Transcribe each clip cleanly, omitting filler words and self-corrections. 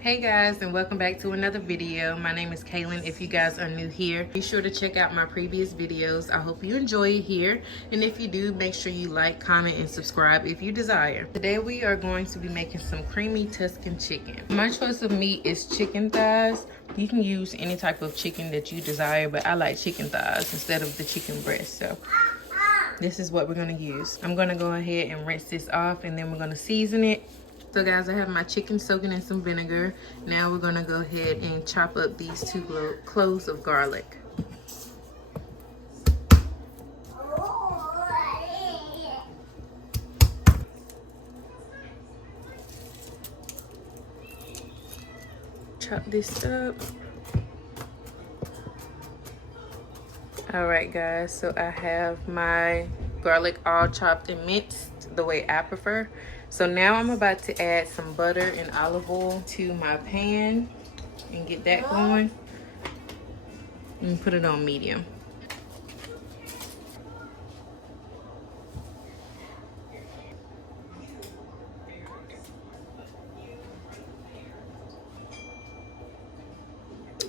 Hey guys, and welcome back to another video. My name is Kaylin. If you guys are new here, be sure to check out my previous videos. I hope you enjoy it here, and if you do, make sure you like, comment, and subscribe if you desire. Today we are going to be making some creamy Tuscan chicken. My choice of meat is chicken thighs. You can use any type of chicken that you desire, but I like chicken thighs instead of the chicken breast. So this is what we're going to use. I'm going to go ahead and rinse this off, and then we're going to season it. So guys, I have my chicken soaking in some vinegar. Now we're gonna go ahead and chop up these two cloves of garlic. Chop this up. All right guys, so I have my garlic all chopped and minced the way I prefer. So now I'm about to add some butter and olive oil to my pan and get that going and put it on medium.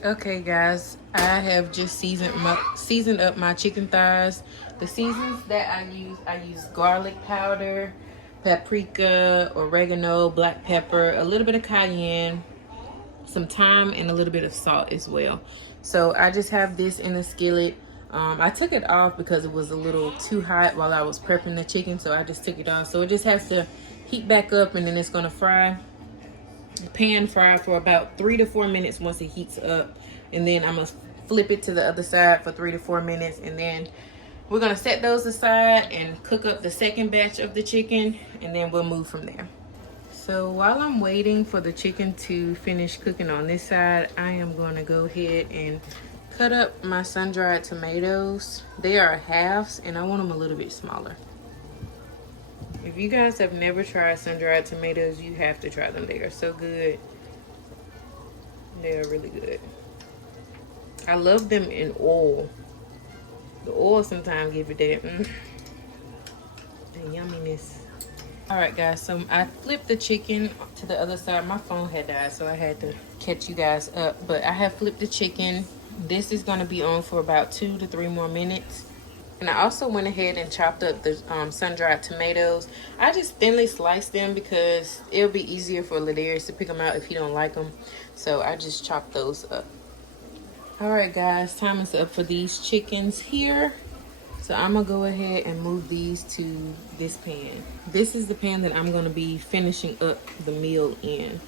Okay guys, I have just seasoned up my chicken thighs. The seasons that I use garlic powder, paprika, oregano, black pepper, a little bit of cayenne, some thyme, and a little bit of salt as well. So I just have this in a skillet. I took it off because it was a little too hot while I was prepping the chicken, so I just took it off. So it just has to heat back up, and then it's gonna fry. Pan fry for about 3 to 4 minutes once it heats up, and then I'm gonna flip it to the other side for 3 to 4 minutes, and then we're gonna set those aside and cook up the second batch of the chicken, and then we'll move from there. So while I'm waiting for the chicken to finish cooking on this side, I am gonna go ahead and cut up my sun-dried tomatoes. They are halves, and I want them a little bit smaller. If you guys have never tried sun-dried tomatoes, you have to try them. They are so good. They are really good. I love them in oil. The oil sometimes give it that the yumminess. All right guys, so I flipped the chicken to the other side. My phone had died, so I had to catch you guys up, but I have flipped the chicken. This is going to be on for about 2 to 3 more minutes. And I also went ahead and chopped up the sun-dried tomatoes. I just thinly sliced them because it'll be easier for Ladarius to pick them out if he don't like them. So I just chopped those up. All right guys, time is up for these chickens here. So I'm gonna go ahead and move these to this pan. This is the pan that I'm gonna be finishing up the meal in.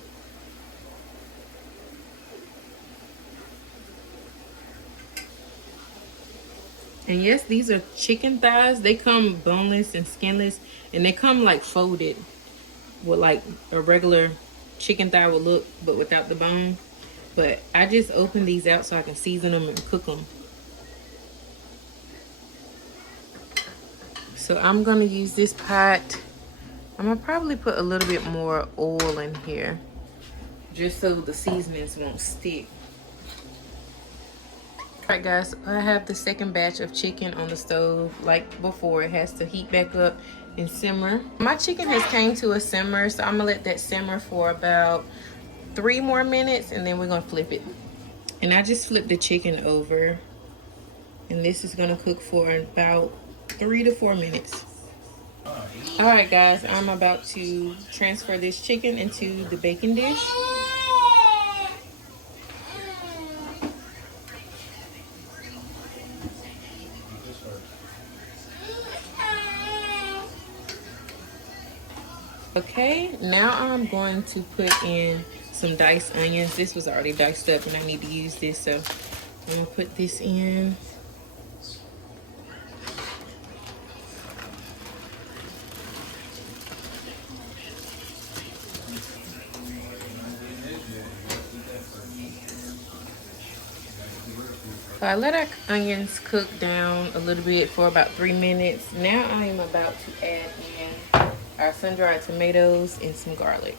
And yes, these are chicken thighs. They come boneless and skinless, and they come like folded with like a regular chicken thigh would look, but without the bone. But I just opened these out so I can season them and cook them. So I'm gonna use this pot. I'm gonna probably put a little bit more oil in here just so the seasonings won't stick. Alright guys, I have the second batch of chicken on the stove. Like before, it has to heat back up and simmer. My chicken has came to a simmer, so I'm gonna let that simmer for about 3 more minutes, and then we're gonna flip it. And I just flipped the chicken over, and this is gonna cook for about 3 to 4 minutes. Alright guys, I'm about to transfer this chicken into the baking dish. Okay, now I'm going to put in some diced onions. This was already diced up and I need to use this, so I'm gonna put this in. So I let our onions cook down a little bit for about 3 minutes. Now I am about to add in our sun-dried tomatoes and some garlic.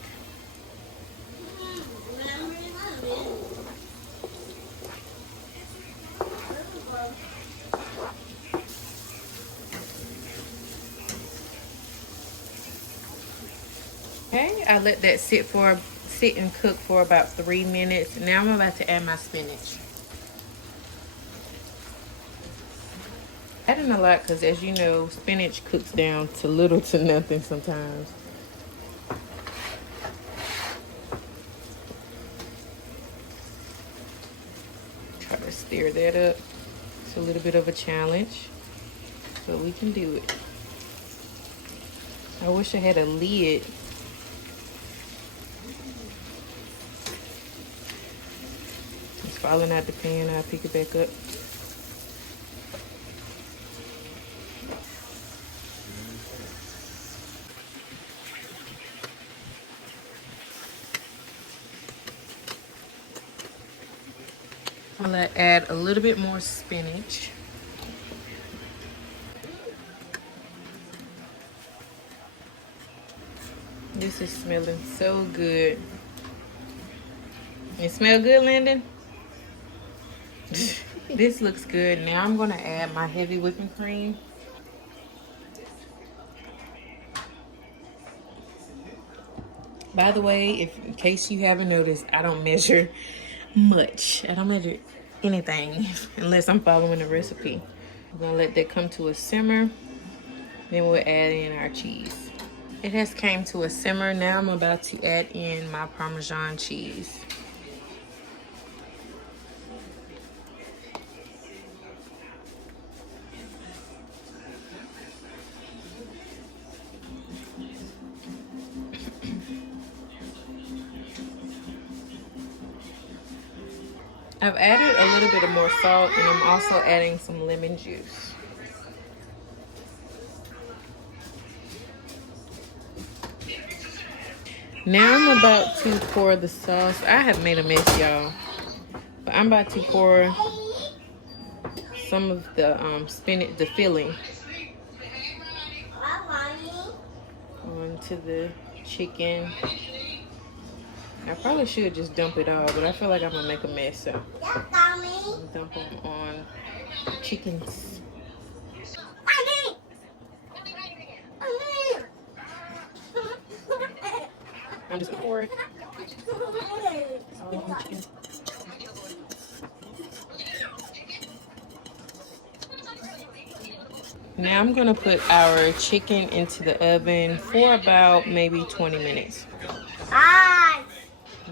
Okay, I let that sit sit and cook for about 3 minutes. Now I'm about to add my spinach. Adding a lot because, as you know, spinach cooks down to little to nothing sometimes. Try to stir that up. It's a little bit of a challenge, but we can do it. I wish I had a lid. It's falling out the pan. I'll pick it back up. I'm gonna add a little bit more spinach. This is smelling so good. It smell good, Landon? This looks good. Now I'm gonna add my heavy whipping cream. By the way, in case you haven't noticed, I don't measure much. I don't measure anything unless I'm following the recipe. I'm gonna let that come to a simmer. Then we'll add in our cheese. It has came to a simmer. Now I'm about to add in my Parmesan cheese. I've added a little bit of more salt, and I'm also adding some lemon juice. Now I'm about to pour the sauce. I have made a mess, y'all. But I'm about to pour some of the spinach, the filling, onto the chicken. I probably should just dump it all, but I feel like I'm gonna make a mess, so I'll dump them on chickens. I'm just gonna pour it all on the chicken. Now I'm gonna put our chicken into the oven for about maybe 20 minutes.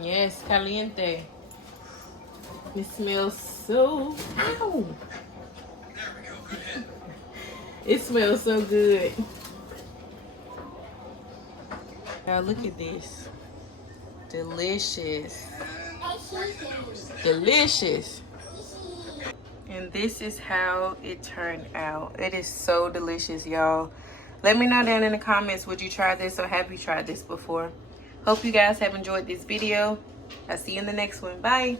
Yes, caliente. It smells so, ow. It smells so good. Now look at this. Delicious. Delicious. And this is how it turned out. It is so delicious, y'all. Let me know down in the comments, would you try this or have you tried this before? Hope you guys have enjoyed this video. I'll see you in the next one. Bye.